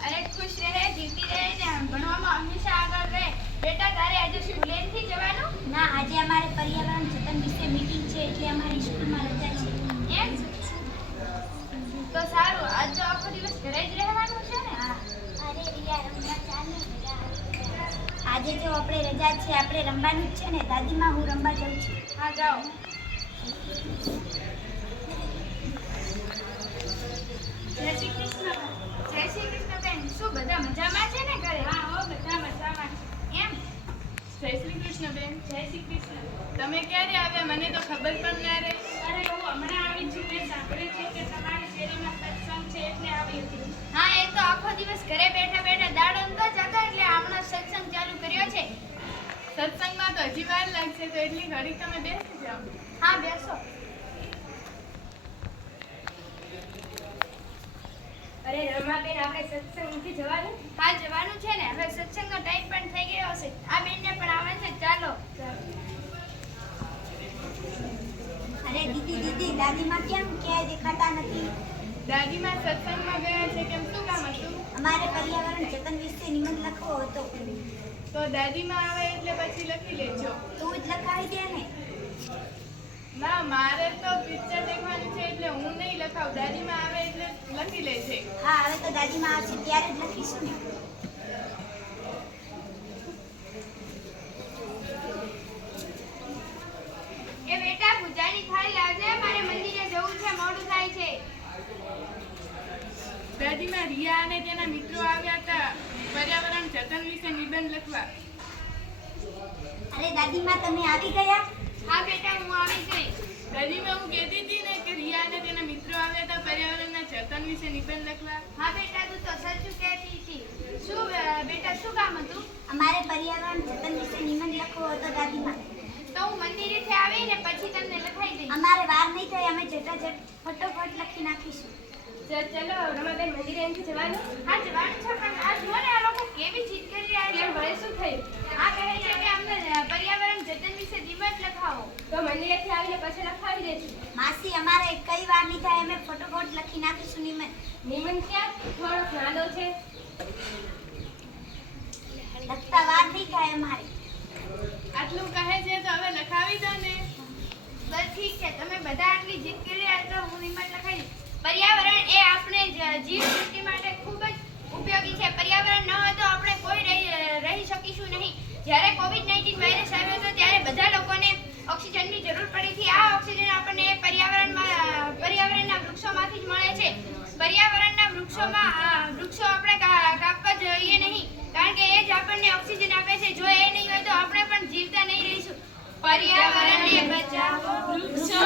અરે ખુશ રહે જીતી રહે ને ભણવામાં હંમેશા આગળ રહે. બેટા તારે આજે શું પ્લેનથી જવાનું? ના આજે અમારે પર્યાવરણ જતન વિશે મીટિંગ છે એટલે અમારી સ્કૂલમાં રજા છે. એમ તો સારું આજ તો આખો દિવસ ઘરે જ રહેવાનું છે ને હા અરે રિયા રમવા ચાલે આજે જો આપણે રજા છે આપણે રમવાનું જ છે ને દાદીમાં હું રમવા જાઉં છું. હા જાઓ. જય શ્રી કૃષ્ણ. જય શ્રી કૃષ્ણ બેન. શું બધા મજામાં છે ને ઘરે? હા હો બધા મજામાં છે. એમ? જય શ્રી કૃષ્ણ બેન. જય શ્રી કૃષ્ણ. તમે ક્યારે આવ્યા? મને તો ખબર પણ ના રહે. અરે હું હમણાં આવી છું. મેં સાંભળ્યું છે કે તમારી શેરીમાં સત્સંગ છે એટલે આવી હતી. હા એ તો આખો દિવસ ઘરે બેઠા બેઠા દાડો તો જતો એટલે હમણાં સત્સંગ ચાલુ કર્યો છે સત્સંગમાં તો હજી વાર લાગશે તો એટલી ઘડી તમે બેસી જાઓ. હા બેસો. અરે રમાબેન આપણે સત્સંગ નથી જવાનું? હા જવાનું છે ને. હવે સત્સંગનો ટાઈમ પણ થઈ ગયો હશે. આ બેનને પણ આવે છે? ચાલો. અરે દીદી દીદી દાદીમાં કેમ ક્યાંય દેખાતા નથી? દાદીમાં સત્સંગમાં ગયા છે કેમ? શું કામ હતું? અમારે પર્યાવરણ જતન વિશે નિબંધ લખવો હતો. તો દાદીમાં આવે એટલે પછી લખી લેજો. તું જ લખાવી દે ને. ના મારે તો પિક્ચર દેખવાનું છે એટલે હું નહીં લખાવ. દાદીમાં આવે એટલે લખી લેજે. હા હવે તો દાદીમાં આવશે ત્યારે જ લખીશું ને એ બેટા પૂજાની થાળી લાવજે મારે મંદિરે જવું છે મોડું થાય છે દાદીમાં રિયા અને તેના મિત્રો આવ્યા હતા. પર્યાવરણ જતન વિશે નિબંધ લખવા. અરે દાદીમાં તમે આવી ગયા? હા બેટા હું આવી ગઈ. દાદીમાં હું કહેતી હતી ને કે રિયા અને તેના મિત્રો આવ્યા હતા પર્યાવરણના જતન વિશે નિબંધ લખવા. હા બેટા તું તો સાચું કહેતી હતી? શું બેટા શું કામ હતું? અમારે પર્યાવરણ જતન વિશે નિબંધ લખવો હતો દાદીમાં તો હું મંદિરેથી આવી ને પછી તમને લખાઈ દઈશ. અમારે વાર નહીં થાય અમે જટાજટ ફટોફટ લખી નાખીશું. ચલો રમાબેન મંદિરે જવાનું. હા જવાનું છે પણ આ જુઓ ને આ લોકો કેવી ચીજ કરી રહ્યા છે શું થયું? આ કહે છે કે અમને પર્યાવરણ જતન વિશે નિબંધ લખાવો. તો મંદિરેથી આવીને પછી લખાવી દેજો માસી અમારે કઈ વાર નહીં થાય અમે ફોટોફોટ લખી નાખીશું નિબંધ નિમંત ક્યાં? થોડો નાનો છે. લખતા વાર નહીં થાય અમારે આટલું કહે છે તો હવે લખાવી દો ને બસ ઠીક છે તમે બધા આટલી જીદ કરી રહ્યા છો હું નિબંધ લખાઈ દઈશ પર્યાવરણ એ આપણે જ- જીવ સૃષ્ટિ માટે ખૂબ જ ઉપયોગી છે. પર્યાવરણ ન હોય તો આપણે કોઈ રહી શકીશું નહીં. જ્યારે કોવિડ નાઇન્ટીન વાયરસ આવ્યો હતો, ત્યારે બધા લોકોને ઓક્સિજનની જરૂર પડી હતી. આ ઓક્સિજન આપણને પર્યાવરણમાં, પર્યાવરણના વૃક્ષોમાંથી જ મળે છે. પર્યાવરણના વૃક્ષોમાં વૃક્ષો આપણે કાપવા જોઈએ નહીં. કારણ કે એ જ આપણને ઓક્સિજન આપે છે. જો એ નહીં હોય તો આપણે પણ જીવતા નહીં રહીશું. પર્યાવરણને બચાવો. વૃક્ષો